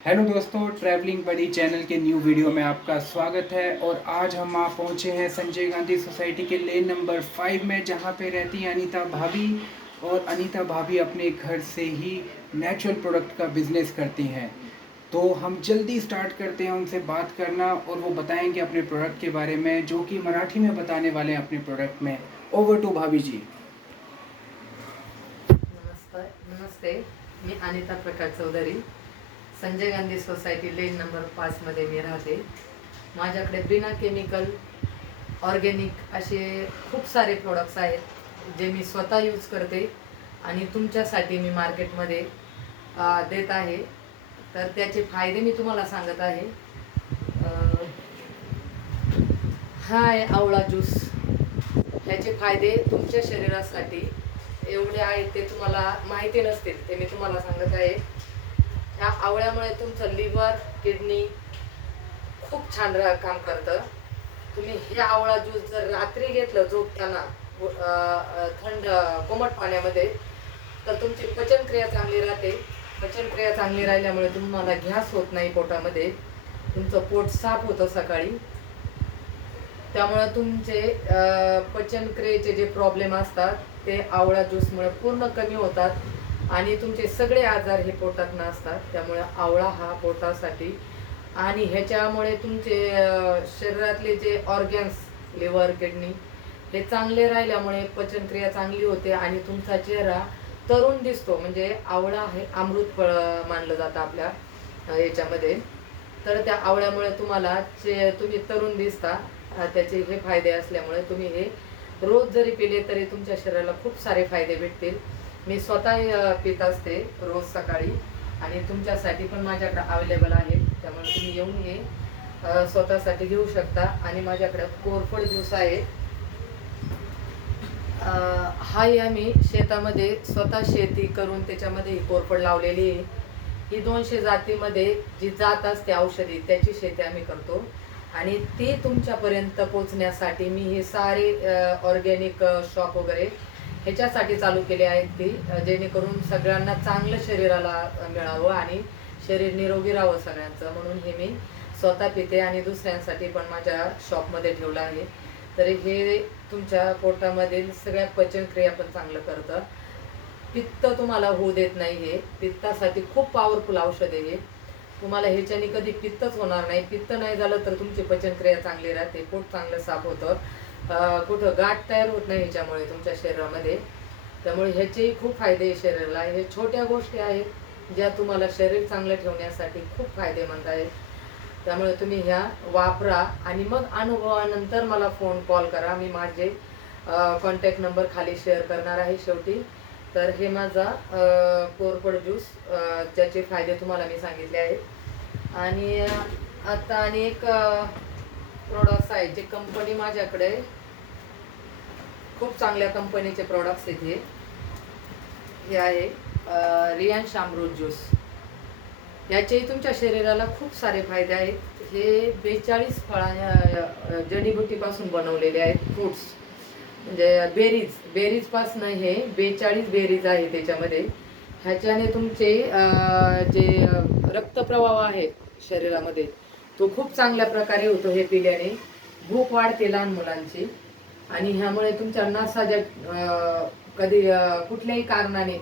Hello दोस्तों, travelling बडी channel के new video में आपका स्वागत है। और आज हम पहुंचे हैं संजय गांधी सोसाइटी के लेन नंबर 5 में, जहां पे रहती हैं अनीता भाभी। और अनीता भाभी अपने घर से ही नेचुरल प्रोडक्ट का बिजनेस करती हैं। तो हम जल्दी स्टार्ट करते हैं उनसे बात करना, और वो बताएंगे अपने प्रोडक्ट के बारे में, जो कि मराठी में बताने वाले हैं अपने प्रोडक्ट में। ओवर टू भाभी जी। नमस्ते, मी Anita Prakash Chaudhary, Sanjay Gandhi society lane number 5 मध्ये मी राहते। माझ्याकडे बिना केमिकल ऑर्गॅनिक असे खूप सारे प्रोडक्ट्स आहेत जे मी स्वतः यूज करते आणि तुमच्यासाठी मी मार्केटमध्ये देत आहे। तर त्याचे फायदे मी तुम्हाला सांगत आहे। हा आहे आवळा ज्यूस। ह्याचे फायदे तुमच्या शरीरासाठी एवढे आहेत ते तुम्हाला माहिती नसतील, ते मी तुम्हाला सांगत आहे। ह्या आवळ्यामुळे तुमचं लिव्हर, किडनी खूप छान काम करतं। तुम्ही हे आवळा ज्यूस जर रात्री घेतलं झोपताना थंड कोमट पाण्यामध्ये, तर तुमची पचनक्रिया चांगली राहते। पचनक्रिया चांगली राहिल्यामुळे तुम्हाला गॅस होत नाही पोटामध्ये, तुमचं पोट साफ होतं सकाळी। त्यामुळे तुमचे पचनक्रियेचे जे प्रॉब्लेम असतात ते आवळा ज्यूसमुळे पूर्ण कमी होतात आणि तुमचे सगळे आजार हे पोटात नसतात। त्यामुळे आवळा हा पोटासाठी आणि ह्याच्यामुळे तुमचे शरीरातले जे ऑर्गन्स, लिव्हर, किडनी हे चांगले राहिल्यामुळे पचनक्रिया चांगली होते आणि तुमचा चेहरा तरुण दिसतो। म्हणजे आवळा हे अमृत फळ मानलं जातं आपल्या याच्यामध्ये। तर त्या आवळ्यामुळे तुम्ही तरुण दिसता। त्याचे हे फायदे असल्यामुळे तुम्ही हे रोज जरी पिले तरी तुमच्या शरीराला खूप सारे फायदे भेटतील। मी स्वतः पित असते रोज सकाळी आणि तुमच्यासाठी पण माझ्याकडे अवेलेबल आहे। त्यामुळे तुम्ही येऊन हे स्वतःसाठी घेऊ शकता। आणि माझ्याकडे कोरफड ज्यूस आहे। हाही आम्ही शेतामध्ये स्वतः शेती करून त्याच्यामध्ये ही कोरफड लावलेली आहे। ही 200 जातीमध्ये जी जात असते औषधी, त्याची शेती आम्ही करतो आणि ती तुमच्यापर्यंत पोहोचण्यासाठी मी हे सारे ऑर्गॅनिक शॉप वगैरे ह्याच्यासाठी चालू केले आहेत की जेणेकरून सगळ्यांना चांगलं शरीराला मिळावं आणि शरीर निरोगी राहावं सगळ्यांचं। म्हणून हे मी स्वतः पिते आणि दुसऱ्यांसाठी पण माझ्या शॉपमध्ये ठेवलं आहे। तर हे तुमच्या पोटामधील सगळ्या पचनक्रिया पण चांगलं करतं। पित्त तुम्हाला होऊ देत नाही। हे पित्तासाठी खूप पॉवरफुल औषध आहे। तुम्हाला ह्याच्याने कधी पित्तच होणार नाही। पित्त नाही झालं तर तुमची पचनक्रिया चांगली राहते, पोट चांगलं साफ होतं, कुठं गाठ तयार होत नाही ह्याच्यामुळे तुमच्या शरीरामध्ये। त्यामुळे ह्याचेही खूप फायदे आहे शरीराला। हे छोट्या गोष्टी आहेत ज्या तुम्हाला शरीर चांगलं ठेवण्यासाठी खूप फायदेमंद आहेत। त्यामुळे तुम्ही ह्या वापरा आणि मग अनुभवानंतर मला कॉल करा। मी माझे कॉन्टॅक्ट नंबर खाली शेअर करणार आहे शेवटी। तर हे माझा कोरफड ज्यूस, ज्याचे फायदे तुम्हाला मी सांगितले आहेत। आणि आता एक प्रोडक्ट्स आहेत जे कंपनी माझ्याकडे खूप चांगल्या कंपनीचे प्रोडक्ट्स आहेत। हे आहे रियांश अमृत ज्यूस। याचेही तुमच्या शरीराला खूप सारे फायदे आहेत। हे 42 जडीबुटीपासून बनवलेले आहेत, फ्रूट्स म्हणजे बेरीज पासून हे 42 बेरीज आहे त्याच्यामध्ये। ह्याच्याने तुमचे जे रक्तप्रवाह आहे शरीरामध्ये तो खूप चांगल्या प्रकारे होतो। हे पिल्याने भूक वाढते लहान मुलांची आणि ह्यामुळे तुमच्या नसा ज्या कधी कुठल्याही कारणाने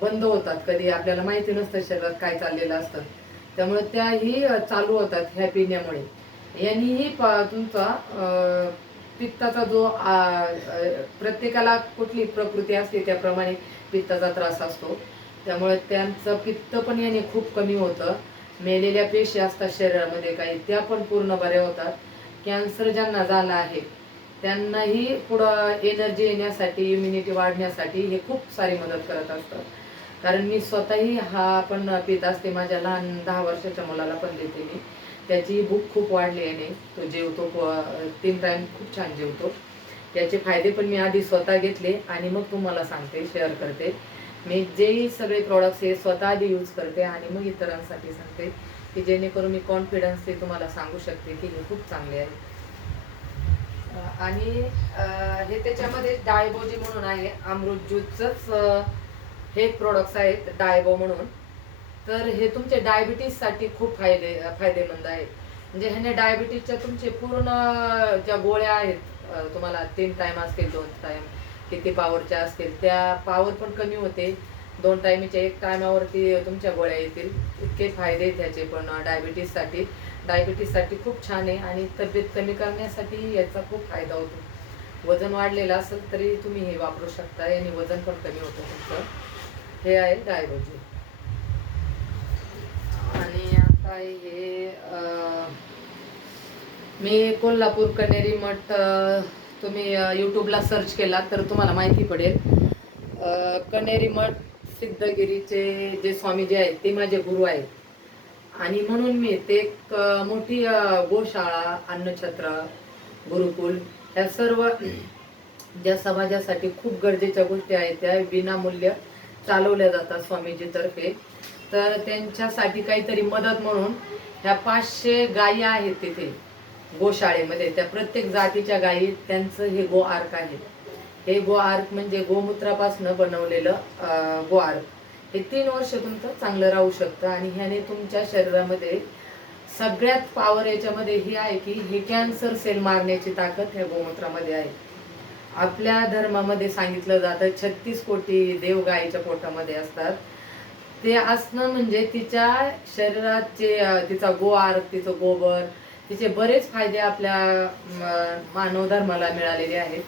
बंद होतात, कधी आपल्याला माहिती नसतं शरीरात काय चाललेलं असतं, त्यामुळे त्याही चालू होतात ह्या पिण्यामुळे। यांनीही तुमचा पित्ताचा जो प्रत्येकाला कुठली प्रकृती असते त्याप्रमाणे पित्ताचा त्रास असतो। त्यामुळे त्यांचं पित्त पण याने खूप कमी होतं। मेलेल्या पेशी असतात शरीरामध्ये काही, त्या पण पूर्ण बऱ्या होतात। कॅन्सर ज्यांना झाला आहे त्यांनाही पुढं एनर्जी येण्यासाठी, इम्युनिटी वाढण्यासाठी हे खूप सारी मदत करत असतं। कारण मी स्वतःही हा पण पित असते। माझ्या लहान 10 वर्षाच्या मुलाला पण देते मी। त्याची भूक खूप वाढली आहे, तो जेवतो 3 टाइम खूप छान जेवतो। याचे फायदे पण मी आधी स्वतः घेतले आणि मग तुम्हाला सांगते, शेअर करते। मी जे सगळे प्रोडक्ट्स हे स्वतः आधी यूज करते आणि मग इतरांसाठी सांगते की जेणेकरून मी कॉन्फिडन्सली तुम्हाला सांगू शकते की हे खूप चांगले आहे। आणि हे त्याच्यामध्ये डायबोजी म्हणून आहे, अमृत ज्यूसच हे प्रोडक्ट्स आहेत डायबो म्हणून। तर हे तुमचे डायबिटीजसाठी खूप फायदेमंद आहे. म्हणजे ह्याने डायबिटीजच्या तुमचे पूर्ण ज्या गोळ्या आहेत, तुम्हाला 3 टाइम असतील, 2 टाइम किती पॉवरच्या असतील, त्या पॉवर पण कमी होते. 2 टाइमच्या 1 टायमावरती तुमच्या गोळ्या येतील. इतके फायदे आहेत त्याचे पण डायबिटीजसाठी. डायबिटीजसाठी खूप छान आहे आणि तब्येत कमी करण्यासाठी याचा खूप फायदा होतो. वजन वाढलेलं असेल तरी तुम्ही हे वापरू शकता, याने वजन पण कमी होतं तुमचं. हे आहे डायबोजी. आणि आता हे मी कोल्हापूर कण्हेरी मठ, तुम्ही यूट्यूबला सर्च केला तर तुम्हाला माहिती पडेल. कण्हेरी मठ सिद्धगिरीचे जे स्वामीजी आहेत ते माझे गुरु आहेत. आणि म्हणून मी ते एक मोठी गोशाळा, अन्नछत्र, गुरुकुल, या सर्व ज्या समाजासाठी खूप गरजेच्या गोष्टी आहेत त्या विनामूल्य चालवल्या जातात स्वामीजीतर्फे. तर त्यांच्यासाठी काहीतरी मदत म्हणून ह्या 500 गायी आहेत तिथे गोशाळेमध्ये. त्या प्रत्येक जातीच्या गायी, त्यांचं हे गो आर्क आहे. हे गो आर्क म्हणजे गोमूत्रापासून बनवलेलं गो आर्क. हे 3 वर्ष तुमचं चांगलं राहू शकतं. आणि ह्याने तुमच्या शरीरामध्ये सगळ्यात पॉवर याच्यामध्ये ही आहे की हे कॅन्सर सेल मारण्याची ताकद ह्या गोमूत्रामध्ये आहे. आपल्या धर्मामध्ये सांगितलं जातं 36 कोटी देव गायीच्या पोटामध्ये असतात. ते असणं म्हणजे तिच्या शरीराचे, तिचा गो आर्क, तिचं गोबर, तिचे बरेच फायदे आपल्या मानव धर्माला मिळालेले आहेत.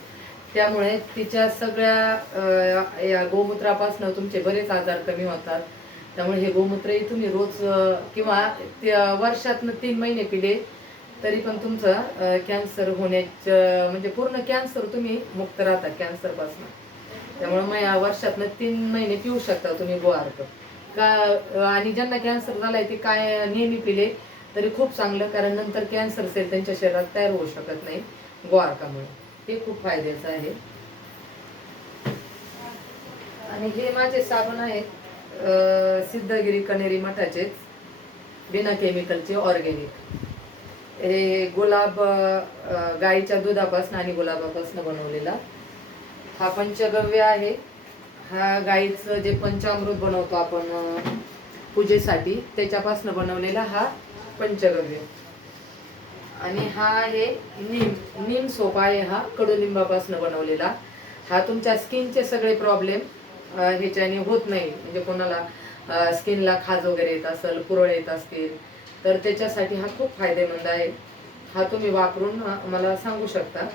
त्यामुळे तिच्या सगळ्या या गोमूत्रापासून तुमचे बरेच आजार कमी होतात. त्यामुळे हे गोमूत्रही तुम्ही रोज किंवा वर्षातनं 3 महिने पिले तरी पण तुमचं कॅन्सर होण्याचं म्हणजे पूर्ण कॅन्सर तुम्ही मुक्त राहता कॅन्सरपासून. त्यामुळे मग वर्षातनं 3 महिने पिऊ शकता तुम्ही गो आर्क का. आणि ज्यांना कॅन्सर झालाय ते काय नेहमी पिले तरी खूप चांगलं, कारण नंतर कॅन्सर सेल त्यांच्या शरीरात तयार होऊ शकत नाही गो आर्कामुळे. हे खूप फायद्याचं आहे. आणि हे माझे साबण आहेत सिद्धगिरी कण्हेरी मठाचेच, बिना केमिकलचे, ऑर्गॅनिक. हे गुलाब, गाईच्या दुधापासून आणि गुलाबापासून बनवलेला हा पंचगव्य आहे. हा गाईचं जे पंचामृत बनवतो आपण पूजेसाठी त्याच्यापासून बनवलेला हा पंचगव्य. आणि हा आहे नीम सोप आहे, हा कडुलिंबापासून बनवलेला. हा तुमच्या स्किनचे सगळे प्रॉब्लेम ह्याच्याने होत नाही. म्हणजे कोणाला स्किनला खाज वगैरे येत असेल, पुरळ येत असतील तर त्याच्यासाठी हा खूप फायदेमंद आहे. हा तुम्ही वापरून मला सांगू शकता,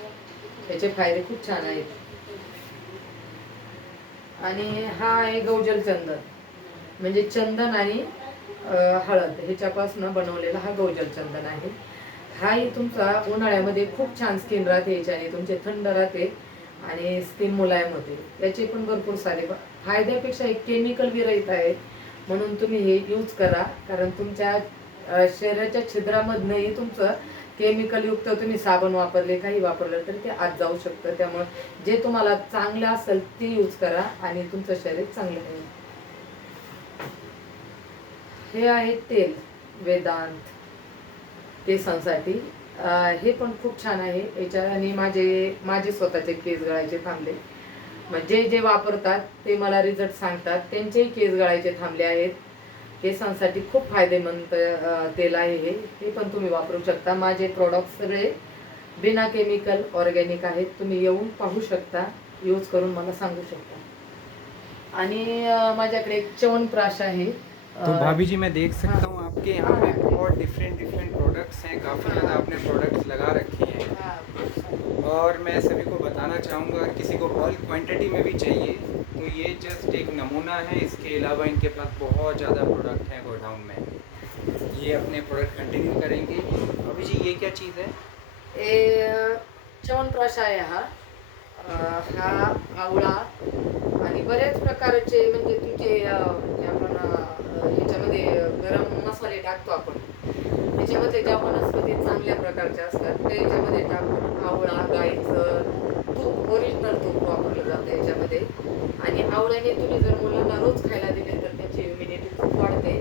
त्याचे फायदे खूप छान आहेत. आणि हा आहे गौजल चंदन, म्हणजे चंदन आणि हळद ह्याच्यापासून बनवलेला हा गौजल चंदन आहे. हाही तुमचा उन्हाळ्यामध्ये खूप छान स्किन राहते, याच्याने तुमचे थंड राहते आणि स्किन मुलायम होते. याचे पण भरपूर सारे फायद्यापेक्षा एक केमिकल विरहित आहे, म्हणून तुम्ही हे यूज करा. कारण तुमच्या शरीराच्या छिद्रामधनंही तुमचं केमिकल युक्त तुम्ही साबण वापरले, काही वापरलं तर ते आत जाऊ शकतं. त्यामुळे जे तुम्हाला चांगलं असेल ते यूज करा आणि तुमचं शरीर चांगलं राहील. हे आहे तेल वेदांत केसांसाठी. हे पण खूप छान आहे. याच्याने माझे स्वतःचे केस गळायचे थांबले. म्हणजे जे वापरतात ते मला रिझल्ट सांगतात, त्यांचेही केस गळायचे थांबले आहेत. केसांसाठी खूप फायदेमंद तेल आहे हे पण तुम्ही वापरू शकता. माझे प्रोडक्ट सगळे बिना केमिकल ऑर्गॅनिक आहेत. तुम्ही येऊन पाहू शकता, यूज करून मला सांगू शकता. आणि माझ्याकडे एक च्यवनप्राश आहे. तो भाभी जी मैं देख सकता हूँ आपके यहाँ पे बहुत डिफरेंट प्रोडक्ट्स हैं, काफ़ी ज़्यादा आपने प्रोडक्ट्स लगा रखे हैं। और मैं सभी को बताना चाहूँगा अगर किसी को बल्क क्वांटिटी में भी चाहिए तो ये जस्ट एक नमूना है। इसके अलावा इनके पास बहुत ज़्यादा प्रोडक्ट हैं गोडाउन में। ये अपने प्रोडक्ट कंटिन्यू करेंगे। भाभी जी ये क्या चीज़ है? च्यवनप्राश आहे हा. हा आवळा आणि बऱ्याच प्रकारचे म्हणजे तुमचे आपण ह्याच्यामध्ये गरम मसाले टाकतो आपण, त्याच्यामध्ये ज्या वनस्पती चांगल्या प्रकारच्या असतात त्याच्यामध्ये टाकून आवळा, गाईचं तूप, ओरिजिनल तूप वापरलं जातं याच्यामध्ये. आणि आवळ्याने तुम्ही जर मुलांना रोज खायला दिले तर त्याची इम्युनिटी खूप वाढते.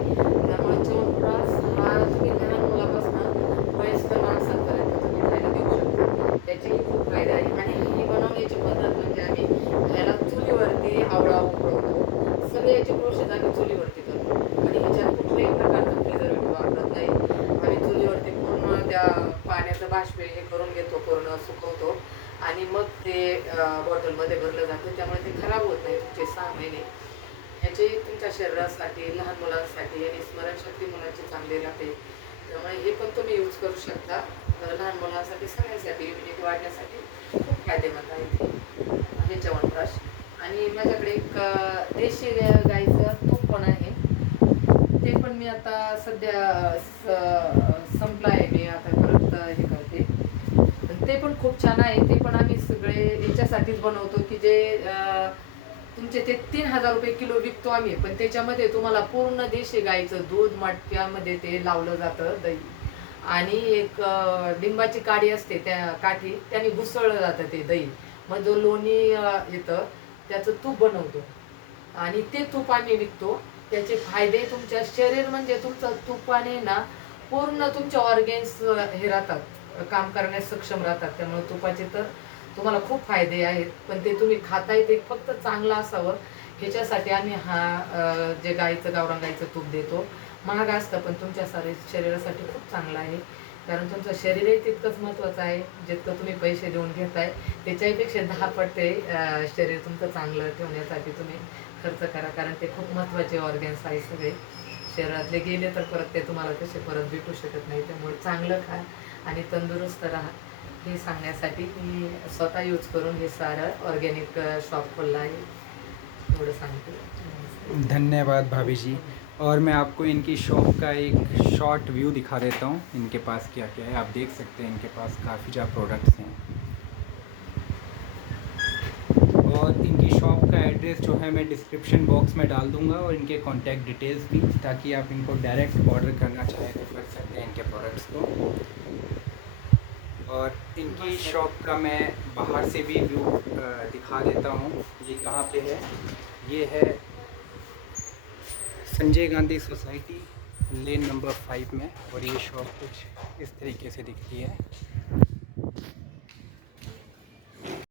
त्यामुळे च्यवनप्राश हा तुम्ही लहान मुलापासून वयस्कर माणसांपर्यंत तुम्ही खायला देऊ शकता. त्याचे खूप फायदे आहे. आणि ही बनवण्याची पद्धत म्हणजे आम्ही याला चुलीवरती आवळा उकळवतो. सगळे याची प्रोसेस आम्ही चुलीवरती करतो आणि ह्याच्यात त्या पाण्याचं बाष्प हे करून घेतो, पूर्ण सुकवतो आणि मग ते बॉटलमध्ये भरलं जातं. त्यामुळे ते खराब होत नाही तुमचे 6 महिने. ह्याचे तुमच्या शरीरासाठी, लहान मुलांसाठी आणि स्मरणशक्ती मुलांची चांगली राहते. त्यामुळे हे पण तुम्ही यूज करू शकता. लहान मुलांसाठी, सगळ्यांसाठी इम्युनिटी वाढण्यासाठी खूप फायदेमंद आहे हे च्यवनप्राश. आणि माझ्याकडे एक देशी गाईचं तूप पण आहे. ते पण मी आता सध्या संपलं आहे, मी आता परत हे करते. ते पण खूप छान आहे. ते पण आम्ही सगळे याच्यासाठीच बनवतो की जे तुमचे ते 3,000 रुपये किलो विकतो आम्ही. पण त्याच्यामध्ये तुम्हाला पूर्ण देशी गाईचं दूध, मटक्यामध्ये ते लावलं जातं दही, आणि एक लिंबाची काडी असते, त्या काठी त्याने घुसळलं जातं ते दही. मग जो लोणी येतं त्याचं तूप बनवतो आणि ते तूप आम्ही विकतो. त्याचे फायदे तुमच्या शरीर म्हणजे तुमचं तुपाने ना पूर्ण तुमचे ऑर्गेन्स हे राहतात, काम करण्यास सक्षम राहतात. त्यामुळे तुपाचे तर तुम्हाला खूप फायदे आहेत. पण ते तुम्ही खाताय ते फक्त चांगलं असावं ह्याच्यासाठी आम्ही हा जे गाईचं, गावरान गाईचं तूप देतो. महाग असतं पण तुमच्या शरीरासाठी खूप चांगलं आहे. कारण तुमचं शरीरही तितकंच महत्त्वाचं आहे जितकं तुम्ही पैसे देऊन घेताय. त्याच्यापेक्षा 10 पट ते शरीर तुमचं चांगलं ठेवण्यासाठी तुम्ही खर्च करा. कारण ते खूप महत्त्वाचे ऑर्गन्स आहे सगळे. शरीरातले गेले तर परत ते तुम्हाला तसे परत भेटू शकत नाही. त्यामुळे चांगलं खा आणि तंदुरुस्त राहा हे सांगण्यासाठी मी स्वतः यूज करून हे सारं ऑर्गॅनिक शॉप खोललं आहे, एवढं सांगते. धन्यवाद भाभी जी। और मैं आपको इनकी शॉप का एक शॉर्ट व्यू दिखा देता हूँ, इनके पास क्या क्या है। आप देख सकते हैं इनके पास काफ़ी ज़्यादा प्रोडक्ट्स हैं। और इनकी शॉप का एड्रेस जो है मैं डिस्क्रिप्शन बॉक्स में डाल दूंगा, और इनके कॉन्टैक्ट डिटेल्स भी, ताकि आप इनको डायरेक्ट ऑर्डर करना चाहें तो कर सकते हैं इनके प्रोडक्ट्स को। और इनकी शॉप का मैं बाहर से भी व्यू दिखा देता हूँ। ये कहाँ पे है, ये है संजय गांधी सोसाइटी लेन नंबर 5 में। और ये शॉप कुछ इस तरीके से दिखती है।